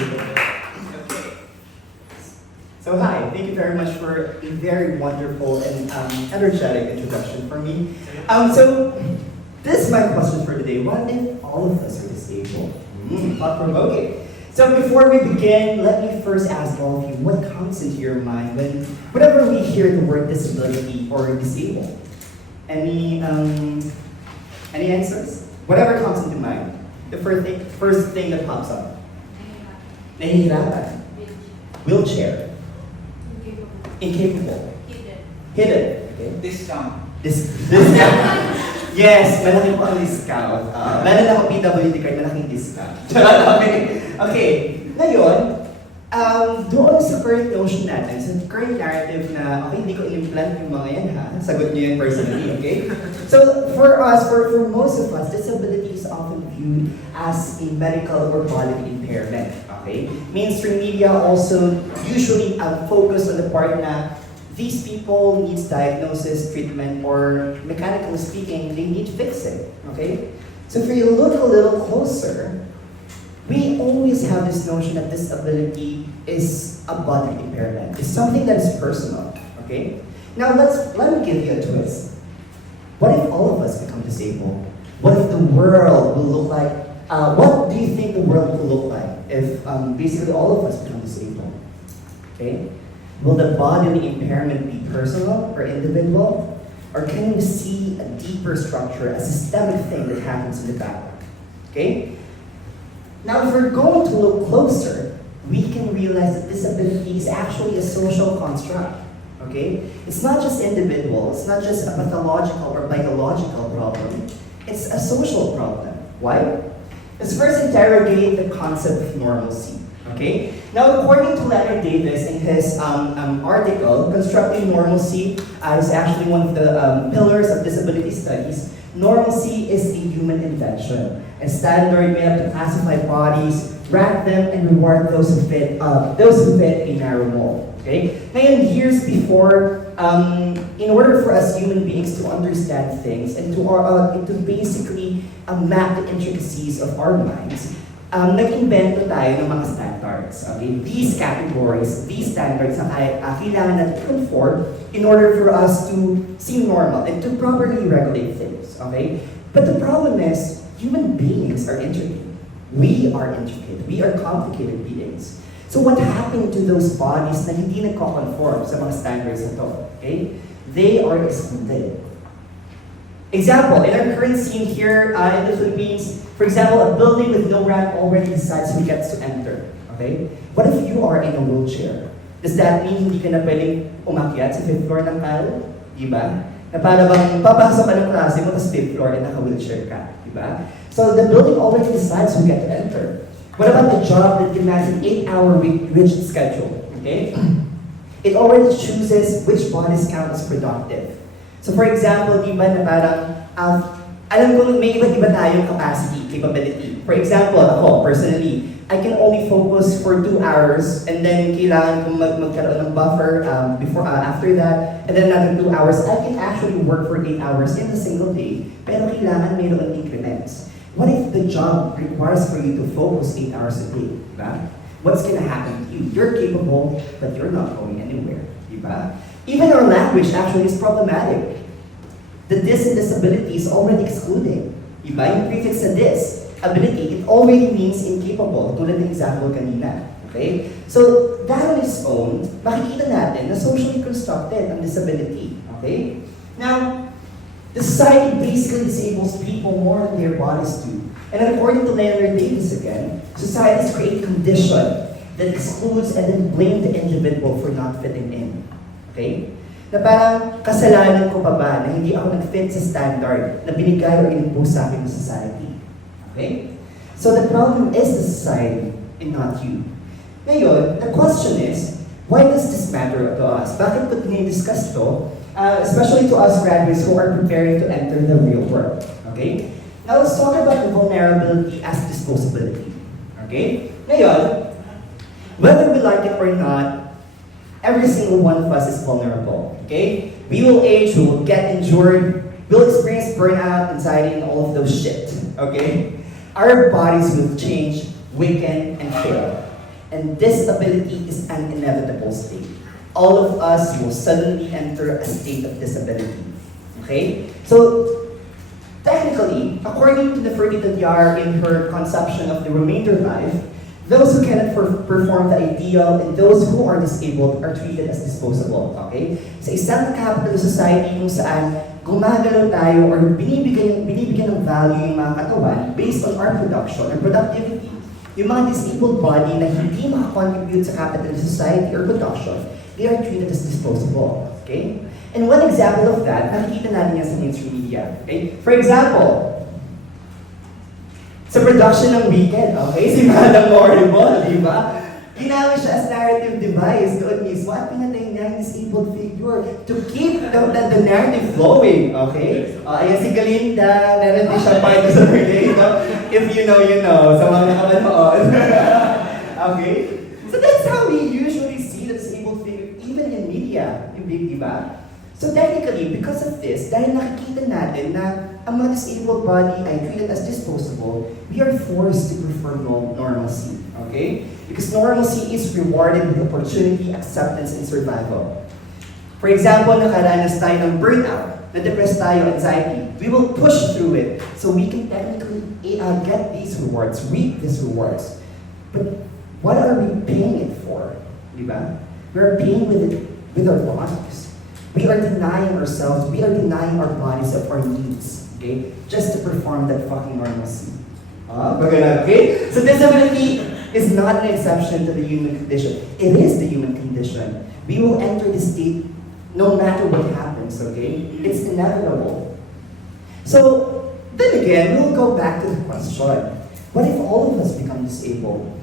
Okay. So hi, thank you very much for a very wonderful and energetic introduction for me. So this is my question for today. What if all of us are disabled? Thought-provoking. So before we begin, let me first ask all of you, what comes into your mind whenever we hear the word disability or disabled? Any answers? Whatever comes into mind. The first thing that pops up. Nahihirapan. Wheelchair. Incapable. Hidden. Okay. Discount. Discount. Yes, malaki po ang discount. Meron ako PWD card, malaking discount. Okay. Ngayon, doon sa current notion natin, sa current narrative na, okay, hindi ko in-implant yung mga yan ha. Sagot niyo yan personally, okay? So, for us, for most of us, disability is often viewed as a medical or bodily impairment, okay? Mainstream media also usually focus on the part na these people need diagnosis, treatment, or mechanically speaking, they need fixing, okay? So if you look a little closer, we always have this notion that disability is a bodily impairment. It's something that is personal, okay? Now let me give you a twist. What if all of us become disabled? What if the world will look like, what do you think the world will look like if basically all of us become disabled? Okay? Will the bodily impairment be personal or individual? Or can we see a deeper structure, a systemic thing that happens in the background? Okay? Now, if we're going to look closer, we can realize that disability is actually a social construct. Okay? It's not just individual, it's not just a pathological or biological problem, it's a social problem. Why? Let's first interrogate the concept of normalcy. Okay? Now, according to Leonard Davis in his article, Constructing Normalcy is actually one of the pillars of disability studies. Normalcy is a human invention, a standard made up to classify bodies, rank them, and reward those who fit a narrow mold. Okay? Ngayon, years before, in order for us human beings to understand things and to basically map the intricacies of our minds, nag-invento tayo ng mga standards. Okay? These categories, these standards na kailangan natin conform in order for us to seem normal and to properly regulate things. Okay? But the problem is, human beings are intricate. We are intricate. We are complicated beings. So what happened to those bodies na hindi nagko-conform sa mga standards na to? Okay? They are excluded. Example, in our current scene here in the Philippines, for example, a building with no ramp already decides who gets to enter. Okay? What if you are in a wheelchair? Does that mean hindi ka na pwedeng umakyat sa 5th floor ng tile? Diba? Na para bang papasok ka ng klase mo, tapos 5th floor, and naka-wheelchair ka. Diba? So the building already decides who get to enter. What about the job that demands an 8-hour rigid schedule? Okay? It already chooses which bodies count as productive. So for example, di ba na parang, alam ko may iba't iba tayong capability. For example, ako, personally, I can only focus for 2 hours and then kailangan kong magkaroon ng buffer after that. And then another 2 hours, I can actually work for 8 hours in a single day. Pero kailangan mayroon increments. What if the job requires for you to focus 8 hours a day? Diba? What's gonna happen to you? You're capable, but you're not going anywhere. Diba? Even our language actually is problematic. The dis and disability is already excluding. Diba? Yung prefix sa dis, ability, it already means incapable, tulad ng example kanina. Okay? So, that on its own, makikita natin na socially constructed ang disability. Okay? Now, the society basically disables people more than their bodies do. And according to Leonard Davis again, societies create condition that excludes and then blame the individual for not fitting in. Okay? Na parang kasalanan ko pa ba na hindi ako nag-fit sa standard na binigay o inimpose sa akin ng society. Okay? So the problem is the society and not you. Ngayon, the question is, why does this matter to us? Bakit ko dinidiscuss to? Especially to us graduates who are preparing to enter the real world. Okay? Now let's talk about the vulnerability as disposability. Okay? Ngayon, whether we like it or not, every single one of us is vulnerable. Okay? We will age, we will get injured, we'll experience burnout, anxiety, and all of those shit. Okay? Our bodies will change, weaken, and fail. And disability is an inevitable state. All of us will suddenly enter a state of disability. Okay? So, technically, according to Nefertiti Diyar in her conception of the remainder life, those who cannot perform the ideal and those who are disabled are treated as disposable. Okay? Sa isang capitalist society kung saan gumagalaw tayo or binibigyan ng value yung mga katawan based on our production and productivity, yung mga disabled body na hindi makakontribute sa capitalist society or production, they are treated as disposable. Okay? And one example of that, nakikita natin yan sa mainstream media. Okay? For example, sa production ng Weekend, okay? Si Madam Horrible, di ba? Ginamit siya as narrative device doon mismo at pinatay niya yung disabled figure to keep the narrative flowing, okay? Ayan si Galinda, meron din siya part sa birthday, no? If you know, you know. Sa mga nakapanood. Okay? So that's how we usually see the disabled figure, even in media, di ba? So technically, because of this, dahil nakikita natin na ang mga disabled body ay treated as disposable, we are forced to prefer normalcy, okay? Because normalcy is rewarded with opportunity, acceptance, and survival. For example, nakaranas tayo ng burnout, na-depressed tayo, anxiety. We will push through it so we can technically get these rewards, reap these rewards. But what are we paying it for? Diba? We are paying with it with our bodies. We are denying ourselves, we are denying our bodies of our needs, okay? Just to perform that fucking normalcy. Okay? So disability is not an exception to the human condition. It is the human condition. We will enter this state no matter what happens, okay? It's inevitable. So, then again, we'll go back to the question. What if all of us become disabled?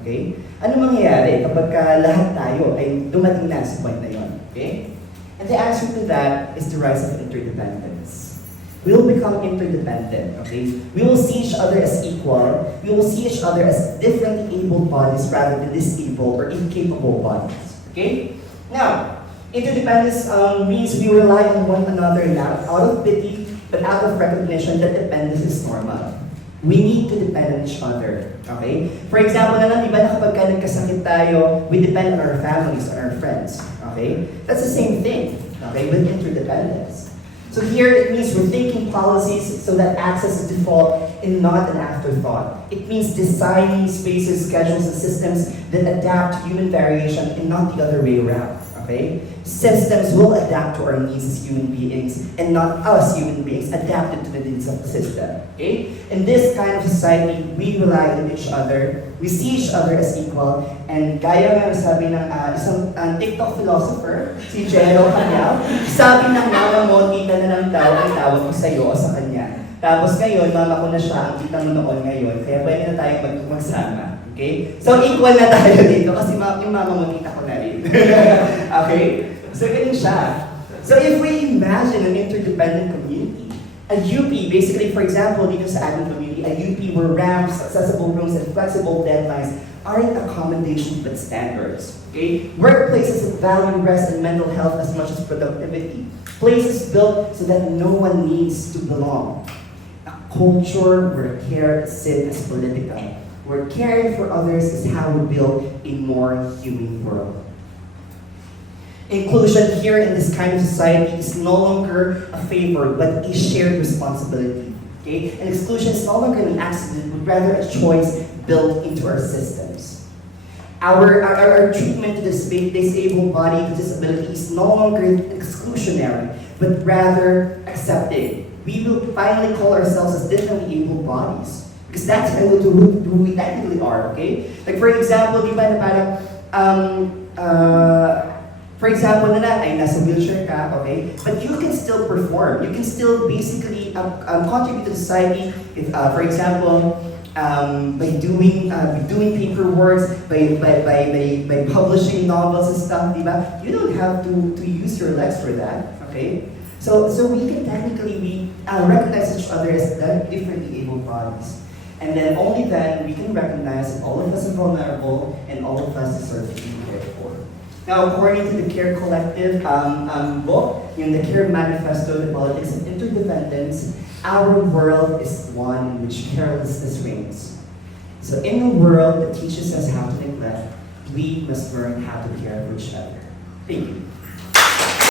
Okay? Ano mangyayari kapag lahat tayo ay dumating na sa point na yun? Okay? And the answer to that is the rise of interdependence. We will become interdependent, okay? We will see each other as equal. We will see each other as differently able bodies rather than disabled or incapable bodies, okay? Now, interdependence means we rely on one another not out of pity, but out of recognition that dependence is normal. We need to depend on each other, okay? For example, di ba na kapag nagkasakit tayo, we depend on our families, on our friends, okay? That's the same thing, okay, with interdependence. So here it means we're thinking policies so that access is default and not an afterthought. It means designing spaces, schedules, and systems that adapt to human variation and not the other way around, okay? Systems will adapt to our needs as human beings and not us human beings adapted to the needs of the system, okay? In this kind of society, we rely on each other, we see each other as equal, and gaya nga sabi ng isang TikTok philosopher, si Jero Kanyao, sabi ng mama mo, tita na lang daw ang tawag ko sa'yo o sa kanya. Tapos ngayon, mama ko na siya, ang tita mo noon ngayon, kaya pwede na tayong magsama. Okay? So equal na tayo dito kasi yung mama mo, tita ko na rin. Okay? So ganun siya. So if we imagine an interdependent community, a UP, basically for example, dito sa ating community, a UP where ramps, accessible rooms, and flexible deadlines aren't accommodations but standards. Okay? Workplaces that value rest and mental health as much as productivity. Places built so that no one needs to belong. A culture where care is seen as political, where caring for others is how we build a more human world. Inclusion here in this kind of society is no longer a favor, but a shared responsibility. Okay? And exclusion is no longer an accident, but rather a choice built into our systems. Our treatment to the disabled body with disability is no longer exclusionary, but rather accepting. We will finally call ourselves as differently able bodies. Because that's who we technically are, okay? Like for example, di ba na parang, for example, ay nasa wheelchair ka, okay? But you can still perform. You can still basically contribute to society. If, for example, by doing paperwork, by publishing novels and stuff, di ba? You don't have to use your legs for that, okay? So we can technically recognize each other as differently able bodies. And then only then we can recognize that all of us are vulnerable and all of us deserve to be cared for. Now, according to the CARE Collective book, in the CARE Manifesto, The Politics of Interdependence, our world is one in which carelessness reigns. So in a world that teaches us how to neglect, we must learn how to care for each other. Thank you.